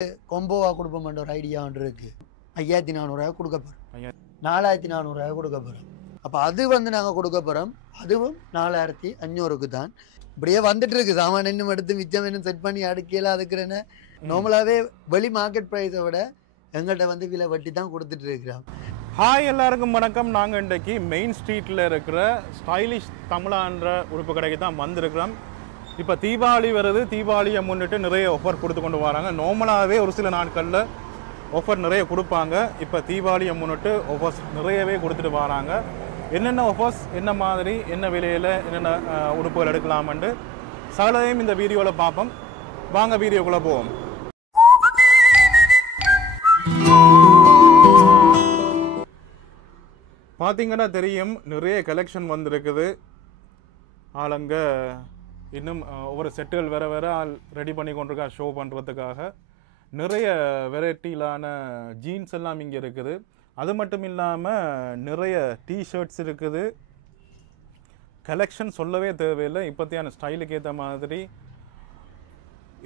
கொம்போவா கொடுப்போம்ன்ற ஒரு ஐடியா ஒன்று இருக்கு. 5400 கொடுக்க போறோம், 4400 கொடுக்க போறோம். அப்ப அது நாங்க கொடுக்க போறோம், அதுவும் 4500க்கு தான். இப்படியே வந்துட்டு இருக்கு. சாமான் இன்னும் எடுத்து மிச்சம் இன்னும் செட் பண்ணி அடுக்கையில அதுக்குறேன்னு நார்மலாவே வெளி மார்க்கெட் ப்ரைஸை விட எங்கள்கிட்ட விலை வட்டி தான் கொடுத்துட்டு இருக்கிறோம். ஹாய் எல்லாருக்கும் வணக்கம். நாங்கள் இன்றைக்கு மெயின் ஸ்ட்ரீட்டில் இருக்கிற ஸ்டைலிஷ் தமிழான்ற உறுப்பு கடைக்கு தான் வந்திருக்கிறோம். இப்போ தீபாவளி வருது, தீபாவளியை முன்னிட்டு நிறைய ஆஃபர் கொடுத்து கொண்டு வராங்க. நார்மலாகவே ஒரு சில நாட்களில் ஆஃபர் நிறைய கொடுப்பாங்க. இப்போ தீபாவளியை முன்னிட்டு ஆஃபர்ஸ் நிறையவே கொடுத்துட்டு வராங்க. என்னென்ன ஆஃபர்ஸ், என்ன மாதிரி, என்ன விலையில் என்னென்ன உடுப்புகள் எடுக்கலாம்னு சகலையும் இந்த வீடியோவில் பார்ப்போம். வாங்க வீடியோக்குள்ளே போவோம். பார்த்தீங்கன்னா தெரியும், நிறைய கலெக்ஷன் வந்திருக்குது. ஆளுங்க இன்னும் ஒவ்வொரு செட்டுகள் வேறு வேறு ஆள் ரெடி பண்ணி கொண்டிருக்கா ஷோ பண்ணுறதுக்காக. நிறைய வெரைட்டியிலான ஜீன்ஸ் எல்லாம் இங்கே இருக்குது. அது மட்டும் இல்லாமல் நிறைய டிஷர்ட்ஸ் இருக்குது. கலெக்ஷன் சொல்லவே தேவையில்லை. இப்போத்தையான ஸ்டைலுக்கு ஏற்ற மாதிரி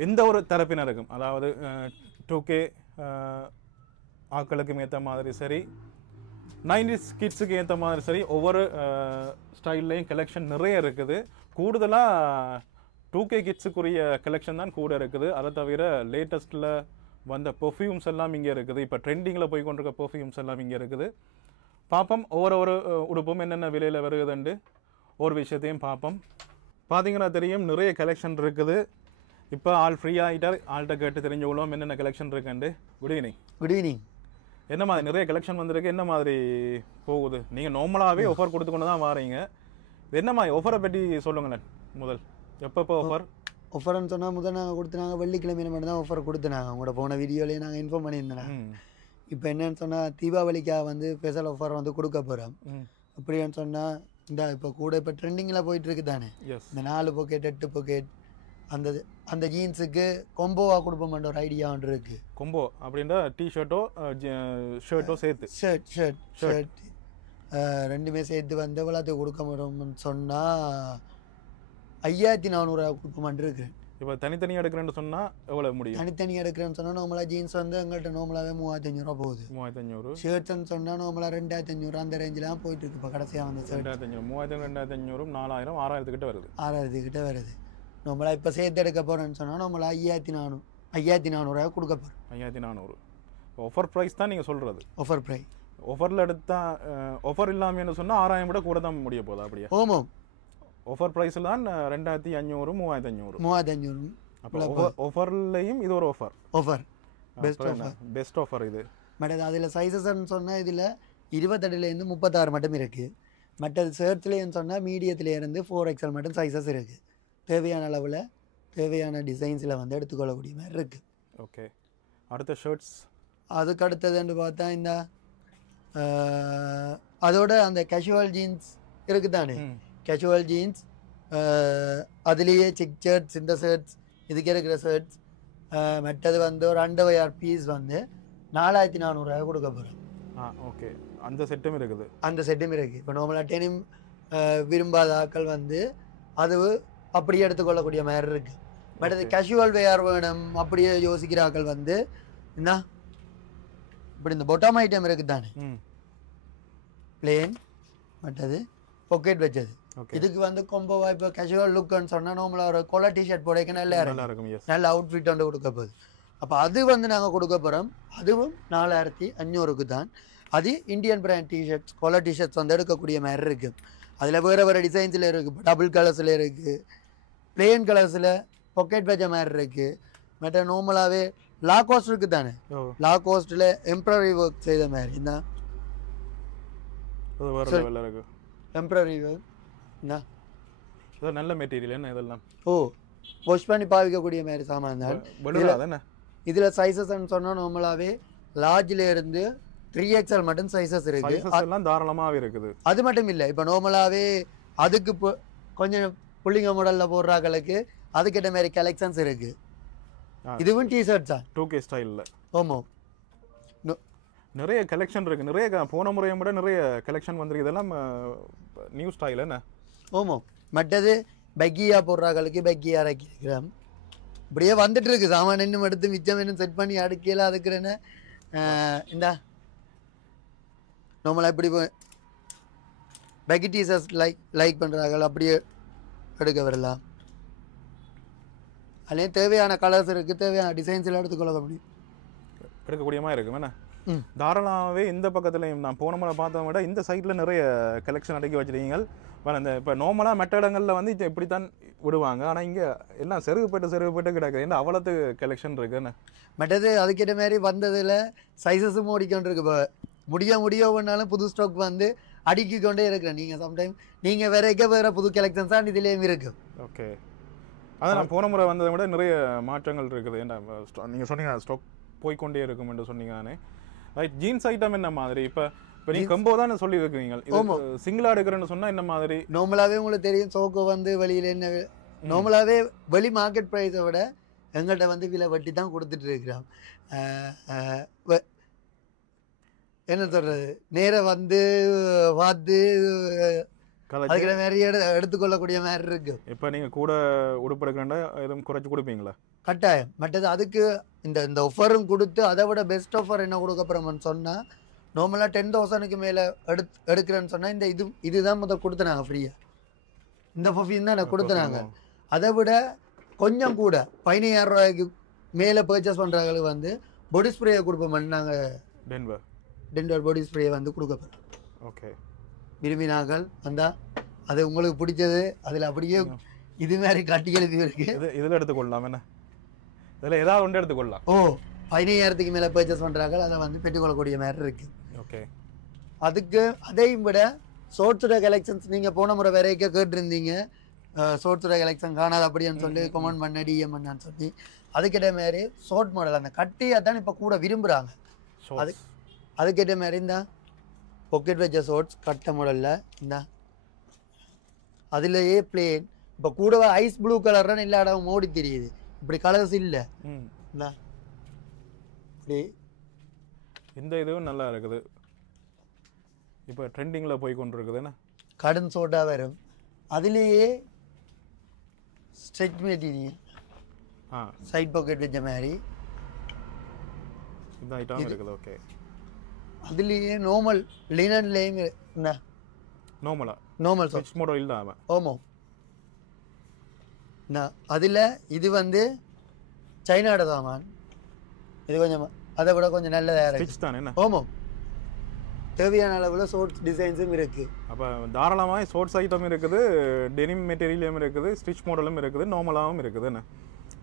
எந்த ஒரு தரப்பினருக்கும், அதாவது 2K ஆட்களுக்கும் ஏற்ற மாதிரி சரி, 90s கிட்ஸுக்கு ஏற்ற மாதிரி சரி, ஒவ்வொரு ஸ்டைல்லையும் கலெக்ஷன் நிறைய இருக்குது. கூடுதலாக 2K கிட்ஸுக்குரிய கலெக்ஷன் தான் கூட இருக்குது. அதை தவிர லேட்டஸ்ட்டில் வந்த பெர்ஃப்யூம்ஸ் எல்லாம் இங்கே இருக்குது. இப்போ ட்ரெண்டிங்கில் போய் கொண்டிருக்க பெர்ஃப்யூம்ஸ் எல்லாம் இங்கே இருக்குது. பார்ப்போம் ஒவ்வொரு உடுப்பும் என்னென்ன விலையில் வருகுதுண்டு ஒரு விஷயத்தையும் பார்ப்போம். பார்த்தீங்கன்னா தெரியும், நிறைய கலெக்ஷன் இருக்குது. இப்போ ஆள் ஃப்ரீ ஆகிட்டார். ஆள்கிட்ட கேட்டு தெரிஞ்சுக்கொள்ளும் என்னென்ன கலெக்ஷன் இருக்குண்டு. Good evening. Good evening. என்ன மாதிரி நிறைய கலெக்ஷன் வந்திருக்கு, என்ன மாதிரி போகுது? நீங்கள் நார்மலாகவே ஆஃபர் கொடுத்து கொண்டு தான் வாரீங்க. என்ன மாதிரி ஆஃபரை பற்றி சொல்லுங்களேன் முதல். எப்போ ஆஃபர்? ஆஃபர்னு சொன்னால் முதல் நாங்கள் கொடுத்துனாங்க வெள்ளிக்கிழமையில மட்டும் தான் ஆஃபர் கொடுத்துனாங்க. உங்களோட போன வீடியோலேயே நாங்கள் இன்ஃபார்ம் பண்ணியிருந்தோம். இப்போ என்னன்னு சொன்னால் தீபாவளிக்காக ஸ்பெஷல் ஆஃபர் கொடுக்க போகிறோம். அப்படின்னு சொன்னால் இப்போ கூட இப்போ ட்ரெண்டிங்கில் போயிட்டு இருக்கு தானே, இந்த 4 பாக்கெட் 8 பாக்கெட் அந்த ஜீன்ஸுக்கு கொம்போவா கொடுப்போம்ன்ற ஒரு ஐடியா ஒன்று இருக்கு. கொம்போ அப்படின்னா டிஷர்ட்டோ ஷர்ட்டோ சேர்த்து ஷர்ட் ரெண்டுமே சேர்த்து எவ்வளோத்துக்கு கொடுக்க முடியும்னு சொன்னால் 5400 கொடுப்போம்னு இருக்கு. இப்போ தனித்தனியாக எடுக்கிறேன்னு சொன்னால் எவ்வளோ முடியும்? தனித்தனியாக எடுக்கிறேன்னு சொன்னால் நார்மலாக ஜீன்ஸ் எங்கள்கிட்ட நார்மலாகவே 3500 போகுது. 3500. ஷர்ட்ஸ்ன்னு சொன்னால் நார்மலாக 2500 அந்த ரேஞ்செலாம் போயிட்டு இருக்கு. இப்போ கடைசியாக வந்து 2500, 2500, 4000, 6000 கிட்ட வருது. 6000 கிட்ட வருது. நம்மளா இப்போ சேர்த்து எடுக்க போகிறேன்னு சொன்னால் நம்மளா 5400 கொடுக்க போகிறோம். 5400 ஆஃபர் ப்ரைஸ் தான் நீங்கள் சொல்கிறது? Offer price. ஆஃபரில் எடுத்தால் ஆஃபர் இல்லாமல் சொன்னால் 6000 விட கூட தான் முடிய போகுது. அப்படியே? ஓமோ, ஆஃபர் ப்ரைஸில் தான் 2500, 3500. அப்போ ஆஃபர்லையும் இது ஒரு ஆஃபர். பெஸ்ட் ஆஃபர் இது. மற்றது அதில் சைஸஸ்ன்னு சொன்னால் இதில் 28லேருந்து 36 மட்டும் இருக்குது. மற்றது ஷர்ட்ஸ்லேன்னு சொன்னால் மீடியத்துலேருந்து 4XL மட்டும் சைஸஸ் இருக்குது. தேவையான அளவில் தேவையான டிசைன்ஸில் எடுத்துக்கொள்ளக்கூடிய மாதிரி இருக்குது. ஓகே, அடுத்த ஷர்ட்ஸ். அதுக்கு அடுத்ததுன்னு பார்த்தா இந்த அதோட அந்த கேஷுவல் ஜீன்ஸ் இருக்குது தானே, கேஷுவல் ஜீன்ஸ் அதுலேயே செக் ஷர்ட்ஸ், இந்த ஷர்ட்ஸ், இதுக்கு இருக்கிற ஷர்ட்ஸ், மற்றது ஒரு அண்டர்வயர் பீஸ் 4400 கொடுக்க போகிறோம். ஓகே, அந்த செட்டும் இருக்குது. அந்த செட்டும் இருக்குது. இப்போ நார்மலாக டெனிம் விரும்பாத ஆக்கள் அது அப்படியே எடுத்துக்கொள்ளக்கூடிய மாதிரி இருக்குது. பட் அது கேஷுவல் வேர் வேணும் அப்படியே யோசிக்கிற ஆக்கள் என்ன இப்படி இந்த பொட்டாம் ஐட்டம் இருக்குது தானே, பிளேன் மற்றது பாக்கெட் வச்சது, இதுக்கு கொம்போவா இப்போ கேஷுவல் லுக்குன்னு சொன்னால் நார்மலாக ஒரு கொலர் டிஷர்ட் போடைக்க நல்லா இருக்கும், நல்ல அவுட்ஃபிட் கொடுக்க போகுது. அப்போ அது நாங்கள் கொடுக்க போகிறோம். அதுவும் 4500க்கு தான். அது Indian brand t shirts, collar t shirts எடுக்கக்கூடிய மாதிரி இருக்குது. அதில் வேறு வேறு டிசைன்ஸில் இருக்குது. டபுள் கலர்ஸில் இருக்குது, பிளெயின் கலர்ஸில் பாக்கெட் வச்ச மாதிரி இருக்குது. மற்ற நார்மலாகவே லா கோஸ்ட் இருக்குது தானே, லா கோஸ்ட்டில் எம்ப்ராய்டரி ஒர்க் செய்த மாதிரி இந்த எம்ப்ராய்டரி ஒர்க் நல்ல மெட்டீரியல். என்ன இதெல்லாம்? வாஷ் பண்ணி பாவிக்கக்கூடிய மாதிரி சாமான் தான். இதில் சைஸஸ்ன்னு சொன்னால் நார்மலாகவே லார்ஜில் இருந்து 3XL மட்டும் சைஸஸ் இருக்கு. அதெல்லாம் தாராளமாகவே இருக்குது. அது மட்டும் இல்லை, இப்போ நார்மலாகவே அதுக்கு கொஞ்சம் புள்ளிங்க மாடலில் போடுறாங்களுக்கு அதுக்கிட்ட மாதிரி கலெக்ஷன்ஸ் இருக்கு. இதுவும் டிஷர்ட்ஸ் தான் 2K ஸ்டைலில். ஆமாம், நிறைய கலெக்ஷன் இருக்கு. நிறைய போன முறையை விட நிறைய கலெக்ஷன் வந்திருக்கு. இதெல்லாம் நியூ ஸ்டைல் என்ன? ஆமாம். மற்றது பக்கியா போடுறாங்களுக்கு பக்கியா இறக்கிருக்கிறோம். இப்படியே வந்துட்டு இருக்கு சாமான் இன்னும் எடுத்து மிச்சம் இன்னும் செட் பண்ணி அடுக்கையில அதுக்குறேன்னு இந்தா நம்மளா இப்படி பெகிட்டீசஸ் லைக் பண்ணுறாங்க அப்படியே எடுக்க வரலாம். அதுலேயே தேவையான கலர்ஸ் இருக்குது, தேவையான டிசைன்ஸ் எல்லாம் எடுத்துக்கொள்ள முடியும், எடுக்கக்கூடியமாக இருக்கும் என்ன. தாராளமாகவே இந்த பக்கத்துலையும் நான் போன முறை பார்த்தவங்க விட இந்த சைட்டில் நிறைய கலெக்ஷன் அடக்கி வச்சுருக்கீங்க. இந்த இப்போ நார்மலாக மெட்ட இடங்களில் வந்து இப்படித்தான் விடுவாங்க, ஆனால் இங்கே எல்லாம் செருகுப்பட்டு கிடக்குது. என்ன அவ்வளோத்து கலெக்ஷன் இருக்குன்னு மற்றது அதுக்கிட்ட மாதிரி வந்ததில் சைஸஸும் ஓடிக்கொண்டு இருக்கு. இப்போ முடிய பண்ணாலும் புது ஸ்டாக் வந்து அடுக்கி கொண்டே இருக்கிறேன். நீங்கள் சம்டைம் நீங்கள் வேற புது கலெக்ஷன்ஸ் தான் இதுலேயும் இருக்குது. ஓகே, அதான் நான் போன முறை வந்ததை விட நிறைய மாற்றங்கள் இருக்குது. ஏன்னா நீங்கள் சொன்னீங்க ஸ்டாக் போய்கொண்டே இருக்கும் என்று சொன்னீங்க தானே. ரைட், ஜீன்ஸ் ஐட்டம் என்ன மாதிரி? இப்போ நீங்கள் கம்போ தான் சொல்லியிருக்கிறீங்க, சிங்கிளாக எடுக்கிறேன்னு சொன்னால் என்ன மாதிரி? நார்மலாகவே உங்களுக்கு தெரியும் சோக்கோ வந்து வெளியில் என்ன நார்மலாகவே வெளி மார்க்கெட் ப்ரைஸை விட எங்கள்கிட்ட வந்து விலை வட்டி தான் கொடுத்துட்டு இருக்கிறோம். என்ன சொல்கிறது, நேராக வந்து பார்த்து அதுக்கிற மாதிரி எடுத்துக்கொள்ளக்கூடிய மாதிரி இருக்கு. இப்போ நீங்கள் கூட உடுப்பு எடுக்கிறேன்டா எதுவும் குறைச்சி கொடுப்பீங்களா? கட்டாயம். மற்றது அதுக்கு இந்த ஆஃபரும் கொடுத்து அதை விட பெஸ்ட் ஆஃபர் என்ன கொடுக்க போகிறோம்னு சொன்னால், நார்மலாக 10,000க்கு மேலே எடுக்கிறேன்னு சொன்னால் இந்த இதுதான் முதல் கொடுத்துனாங்க ஃப்ரீயாக. இந்த பர்ஃப்யூம் தான் எனக்கு கொடுத்துனாங்க. அதை விட கொஞ்சம் கூட 15,000 ரூபாய்க்கு மேலே பர்ச்சேஸ் பண்ணுறாங்களுக்கு வந்து பாடி ஸ்ப்ரேயை கொடுப்போம். நாங்கள் டென்வர் பாடி ஸ்ப்ரே வந்து கொடுக்க போகிறோம். ஓகே, விரும்பினார்கள் வந்தால் அது உங்களுக்கு பிடிச்சது அதில் அப்படியே இது மாதிரி கட்டி எழுதி இருக்கு. இதில் எடுத்துக்கொள்ளலாம், என்ன இதில் ஏதாவது ஒன்று எடுத்துக்கொள்ளலாம். 15,000க்கு மேலே பர்ச்சேஸ் பண்ணுறாங்க, அதை வந்து பெற்றுக்கொள்ளக்கூடிய மாதிரி இருக்குது. ஓகே, அதுக்கு அதையும் விட ஷோர்ட்ஸோட கலெக்ஷன்ஸ் நீங்கள் போன முறை வரைக்க கேட்டிருந்தீங்க, ஷோர்ட்ஸோட கலெக்ஷன் காணாது அப்படின்னு சொல்லி கமெண்ட் பண்ண டிஎம் பண்ணான்னு சொல்லி. அதுக்கிட்ட மாதிரி ஷார்ட் மாடல் அந்த கட்டியாக தான் இப்போ கூட விரும்புகிறாங்க. அதுக்கிட்ட மாதிரி இந்த பாக்கெட் வச்ச ஷார்ட்ஸ் கட்ட மாடலில் இந்த அதுலேயே பிளேன் இப்போ கூடவே ஐஸ் ப்ளூ கலர்னு எல்லா இடம் மோடி தெரியுது. இப்படி கலர்ஸ் இல்லை. இந்த இதுவும் நல்லா இருக்குது, இப்போ ட்ரெண்டிங்கில் போய் கொண்டு இருக்குதுன்னு. கடன் சோட்டா வரும், அதுலேயே ஸ்ட்ரெச் மெட்டீரியல் சைட் பாக்கெட் வச்ச மாதிரி இந்த ஐட்டம் இருக்குது. ஓகே, அதுலேயே நார்மல் லினன்லேயும் என்ன நார்மல் ஸ்ட்ரெச் மாடல் இல்லாமல். ஆமாம், அதில் இது வந்து சைனாட சாமான். இது கொஞ்சம் அதை விட கொஞ்சம் நல்லதாக இருக்குது. ஆமாம், தேவையான அளவில் ஷோர்ட்ஸ் டிசைன்ஸும் இருக்குது. அப்போ தாராளமாக ஷோர்ட்ஸ் ஐட்டம் இருக்குது, டெனிம் மெட்டீரியலும் இருக்குது, ஸ்டிச் மாடலும் இருக்குது, நார்மலாகவும் இருக்குது. என்ன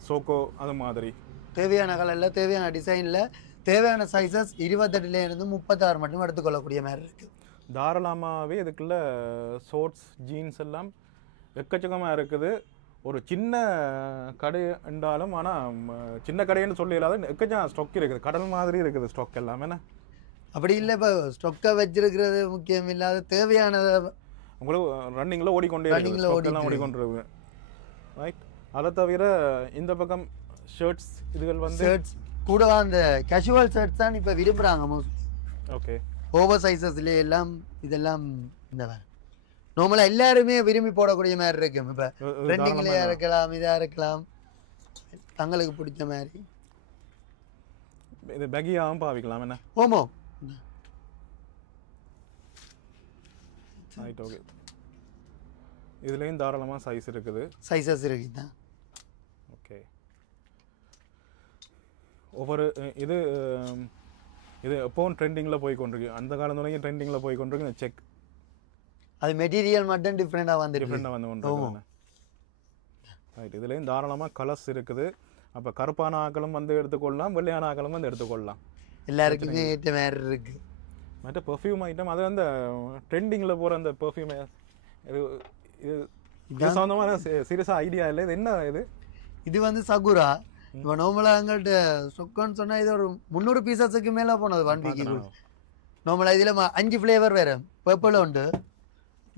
சோக்கோ அது மாதிரி தேவையான கலரில் தேவையான டிசைனில் தேவையான சைஸஸ் 28லேருந்து 36 மட்டும் எடுத்துக்கொள்ளக்கூடிய மாதிரி இருக்குது. தாராளமாகவே இதுக்குள்ள ஷோர்ட்ஸ் ஜீன்ஸ் எல்லாம் எக்கச்சக்கமாக இருக்குது. ஒரு சின்ன கடை என்றாலும், ஆனால் சின்ன கடைன்னு சொல்லி இல்லாத எக்கச்சக்கம் ஸ்டாக் இருக்குது, கடல் மாதிரி இருக்குது ஸ்டாக் எல்லாமே. என்ன அப்படி இல்லை, இப்போ ஸ்டாக்கை வச்சிருக்கிறது முக்கியம் இல்லாத தேவையான உங்களுக்கு ரன்னிங்கில் ஓடிக்கொண்டே ஓடிக்கொண்டிருக்கு. ரைட், அதை தவிர இந்த பக்கம் ஷர்ட்ஸ் இதுகள் வந்து ஷர்ட்ஸ் கூட அந்த கேஷுவல் ஷர்ட்ஸ் தான் இப்போ விரும்புகிறாங்க மோஸ்ட்லி. ஓகே, ஓவர் சைஸஸ்லேயே எல்லாம் இதெல்லாம் இந்த நார்மலாக எல்லாருமே விரும்பி போடக்கூடிய மாதிரி இருக்கும். இப்போ ட்ரெண்டிங்லேயே இருக்கலாம், இதாக இருக்கலாம், தங்களுக்கு பிடிச்ச மாதிரி. இது பேகியாகவும் பாவிக்கலாம். என்ன ஓமோ ரைட். ஓகே, இதுலேயும் தாராளமாக சைஸ் இருக்குது, சைஸஸ் இருக்குதா. ஓகே, ஒவ்வொரு இது எப்போவும் ட்ரெண்டிங்கில் போய் கொண்டிருக்கு, அந்த காலம் தொடங்கி ட்ரெண்டிங்கில் போய் கொண்டிருக்கு. இந்த செக் அது மெட்டீரியல் மட்டும் டிஃப்ரெண்டாக வந்து கொண்டு. ரைட், இதுலேயும் தாராளமாக கலர்ஸ் இருக்குது. அப்போ கருப்பான ஆக்களும் வந்து எடுத்துக்கொள்ளலாம், வெள்ளையான ஆக்களும் வந்து எடுத்துக்கொள்ளலாம். எல்லாருக்குமே ஏற்ற மாதிரி இருக்குது. மற்ற பெர்ஃப்யூம் ஐட்டம் அது அந்த ட்ரெண்டிங்கில் போகிற அந்த பெர்ஃப்யூம் இது இது சம்மந்தமான சீரியஸாக ஐடியா இல்லை. இது என்ன இது வந்து சகுரா. இப்போ நார்மலாக எங்கள்கிட்ட ஸ்டொக்குன்னு சொன்னால் இது ஒரு 300 பீசஸுக்கு மேலே போனது 1 வீக்கு. நார்மலாக இதில் 5 ஃப்ளேவர் வேறு, பர்பிள் உண்டு,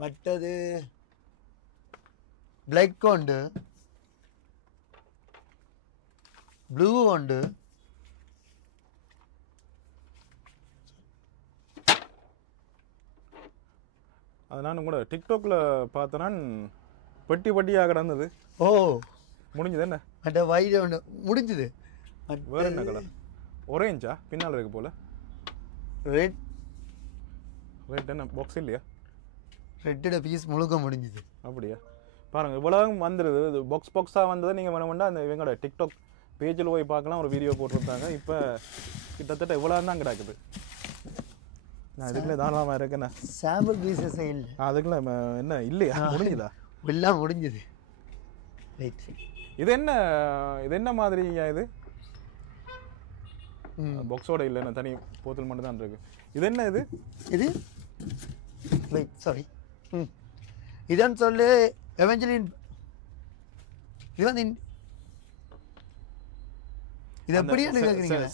மற்றது பிளாக் உண்டு, ப்ளூ உண்டு, அது நான் கூட டிக்டாக்ல பார்த்தேன்னா பெட்டி பெட்டியாக கிடந்தது. ஓ முடிஞ்சது என்ன மற்ற வைட் ஒன்று முடிஞ்சுது. வேறு என்ன கலர்? ஒரேஞ்சா பின்னால் இருக்கு போல். ரெட் என்ன பாக்ஸ் இல்லையா? ரெட்டோட பீஸ் முழுக்க முடிஞ்சுது. அப்படியா? பாருங்கள் இவ்வளவு வந்துடுது. இது பாக்ஸாக வந்ததை நீங்கள் வேணுமெண்டா அந்த இவங்களோட டிக்டாக் பேஜில் போய் பார்க்கலாம். ஒரு வீடியோ போட்டிருந்தாங்க. இப்போ கிட்டத்தட்ட இவ்வளோ தான் கிடக்குது. நான் இதுக்குள்ளே தாராளமாக இருக்கேண்ணா. சாம்பிள் பீஸஸ் இல்லை அதுக்குள்ள என்ன இல்லையா? முடிஞ்சுதா? எல்லாம் முடிஞ்சுது. ரைட். இது என்ன மாதிரியா? இது பாக்ஸோட இல்லைண்ணா, தனி போத்தல் மட்டும் தான் இருக்கு. இது என்ன? இது வெயிட் சாரி. இதான் சொல்லு எவெஞ்சலின். இது வந்து இது எப்படி கேக்குறீங்க?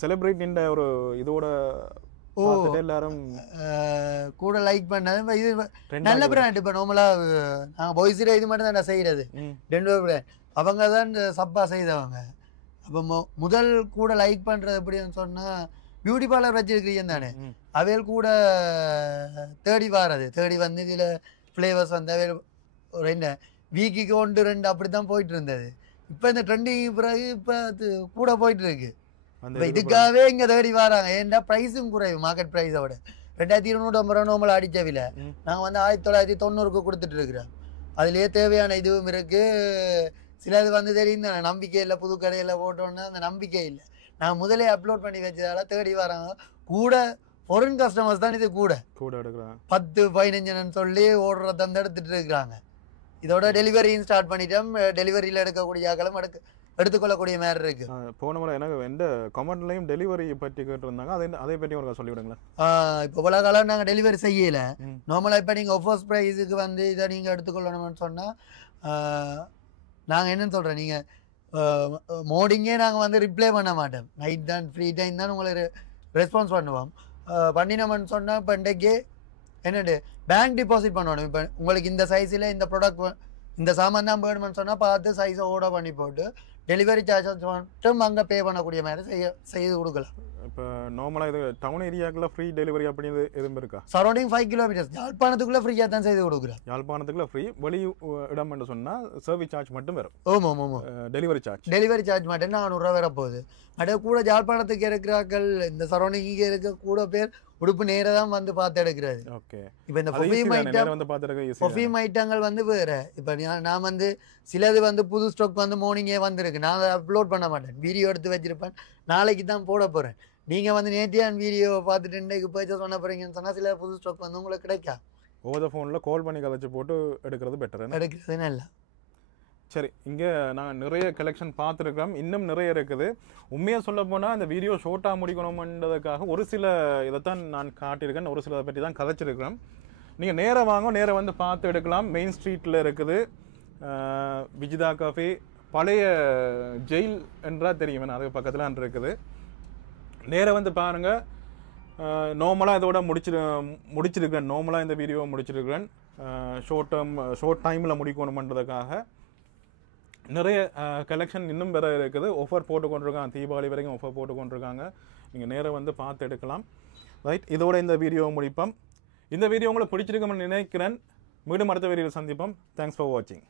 செலிப்ரேட் இந்த ஒரு இதோட எல்லாரும் கூட லைக் பண்ணது. இது நல்ல பிராண்ட். இப்போ நார்மலாக நாங்கள் பாய்ஸில் இது மட்டும் தான் செய்கிறது. டென்வர் பிராண்ட் அவங்க தான் சப்பா செய்தவங்க. அப்போ முதல் கூட லைக் பண்ணுறது எப்படின்னு சொன்னால் பியூட்டி பார்லர் வச்சிருக்கிறீங்க தானே, அவையில் கூட தேடி வந்து இதில் ஃப்ளேவர்ஸ் வந்து அவையில் ஒரு என்ன வீக்குக்கு 1-2 அப்படி தான் போயிட்டு இருந்தது. இப்போ இந்த ட்ரெண்டிங் பிறகு இப்போ அது கூட போயிட்டு இருக்கு. இப்போ இதுக்காகவே இங்கே தேடி வராங்க. ஏன்டா ப்ரைஸும் குறைவு மார்க்கெட் ப்ரைஸை விட. 2250 ரூபா நோம்பல் அடித்தவில்லை. நாங்கள் வந்து 1990 கொடுத்துட்டு இருக்கிறோம். அதுலேயே தேவையான இதுவும் இருக்குது. சிலது வந்து தெரியும் தானே, நம்பிக்கை இல்லை. புது கடையில் போட்டோன்னா அந்த நம்பிக்கை இல்லை. நான் முதலே அப்லோட் பண்ணி வச்சதால தேடி வராங்க. கூட ஃபாரின் கஸ்டமர்ஸ் தான் இது கூட எடுக்கிறாங்க. 10-15 சொல்லி ஓடுறத வந்து எடுத்துகிட்டு இருக்கிறாங்க. இதோட டெலிவரியும் ஸ்டார்ட் பண்ணிட்டோம். டெலிவரியில் எடுக்கக்கூடிய அகலம் எடுத்துக்கொள்ளக்கூடிய மாதிரி இருக்கு. போன முறை எனக்கு எந்த கமெண்ட்லையும் டெலிவரி பற்றி கேட்டிருந்தாங்க. அதை பற்றி ஒரு சொல்லிவிடுங்களேன். இப்போ பல காலம் நாங்கள் டெலிவரி செய்யலை. நார்மலாக இப்போ நீங்கள் ஆஃபர்ஸ் ப்ரைஸுக்கு வந்து இதை நீங்கள் எடுத்துக்கொள்ளணும்னு சொன்னால் நாங்கள் என்னன்னு சொல்கிறேன், நீங்கள் மோடிங்கே நாங்கள் வந்து ரிப்ளை பண்ண மாட்டோம். நைட் தான் ஃப்ரீ டைம் தான் உங்களுக்கு ரெஸ்பான்ஸ் பண்ணுவோம். பண்ணினோம்னு சொன்னால் இப்போ இன்றைக்கே என்னட்டு பேங்க் டிபாசிட் பண்ணணும். இப்போ உங்களுக்கு இந்த சைஸில் இந்த ப்ராடக்ட் இந்த சாமான் தான் வேணும்னு சொன்னால் பார்த்து சைஸை ஆர்டர் பண்ணி போட்டு டெலிவரி சார்ஜஸ் மட்டும் அங்கே பே பண்ணக்கூடிய மாதிரி செய்து கொடுக்கலாம். இப்போ நார்மலாக இது டவுன் ஏரியாக்குள்ள ஃப்ரீ டெலிவரி அப்படின்னு எதுவும் இருக்கா? சரௌண்டிங் 5 கிலோமீட்டர்ஸ் யாழ்ப்பாணத்துக்குள்ளே ஃப்ரீயாக தான் செய்து கொடுக்குறேன். யாழ்ப்பாணத்துக்குள்ள ஃப்ரீ. வெளி இடம் என்று சொன்னால் சர்வீஸ் சார்ஜ் மட்டும் வரும். ஆமாம். டெலிவரி சார்ஜ் மட்டும் 400 ரூபா வரப்போகுது. அதே கூட யாழ்ப்பாணத்துக்கு இருக்கிறார்கள் இந்த சரௌண்டிங்கு இருக்க கூட பேர் உடுப்பு நேராக தான் வந்து பார்த்து எடுக்கிறது. ஓகே. இப்போ இந்த பர்ஃப்யூம் ஐட்டங்கள் வந்து வேறு. இப்போ நான் வந்து சிலது வந்து புது ஸ்டாக் வந்து மார்னிங்கே வந்திருக்கு. நான் அதை அப்லோட் பண்ண மாட்டேன். வீடியோ எடுத்து வச்சிருப்பேன். நாளைக்கு தான் போட போகிறேன். நீங்கள் வந்து நேற்றையான வீடியோ பார்த்துட்டு இன்றைக்கு பர்ச்சேஸ் பண்ண போகிறீங்கன்னு சொன்னால் சில புது ஸ்டாக் வந்து உங்களுக்கு கிடைக்கா. ஓவர் த ஃபோனில் கால் பண்ணி கதைச்சி போட்டு எடுக்கிறது பெட்டர். எடுக்கிறது நல்லா. சரி, இங்கே நாங்கள் நிறைய கலெக்ஷன் பார்த்துருக்கோம். இன்னும் நிறைய இருக்குது. உண்மையாக சொல்ல போனால் அந்த வீடியோ ஷார்ட்டாக முடிக்கணும்ன்றதுக்காக ஒரு சில இதைத்தான் நான் காட்டியிருக்கேன். ஒரு சிலதை பற்றி தான் கதைச்சிருக்கிறேன். நீங்கள் நேராக வாங்க, நேராக வந்து பார்த்து எடுக்கலாம். மெயின் ஸ்ட்ரீட்டில் இருக்குது விஜிதா காஃபே. பழைய ஜெயில் என்றா தெரியும், அதுக்கு பக்கத்தில் இருக்குது. நேராக வந்து பாருங்கள். நார்மலாக இதோட முடிச்சிருக்கிறேன். நார்மலாக இந்த வீடியோவை முடிச்சிருக்கிறேன். ஷார்ட் டைமில் முடிக்கணுமன்றதுக்காக நிறைய கலெக்ஷன் இன்னும் வேறு இருக்குது. ஆஃபர் போட்டு கொண்டிருக்காங்க. தீபாவளி வரைக்கும் ஆஃபர் போட்டு கொண்டிருக்காங்க. நீங்கள் நேராக வந்து பார்த்து எடுக்கலாம். ரைட், இதோட இந்த வீடியோவை முடிப்போம். இந்த வீடியோ உங்களுக்கு பிடிச்சிருக்கும்னு நினைக்கிறேன். மீண்டும் அடுத்த வீடியோவில் சந்திப்போம். தேங்க்ஸ் ஃபார் வாட்சிங்.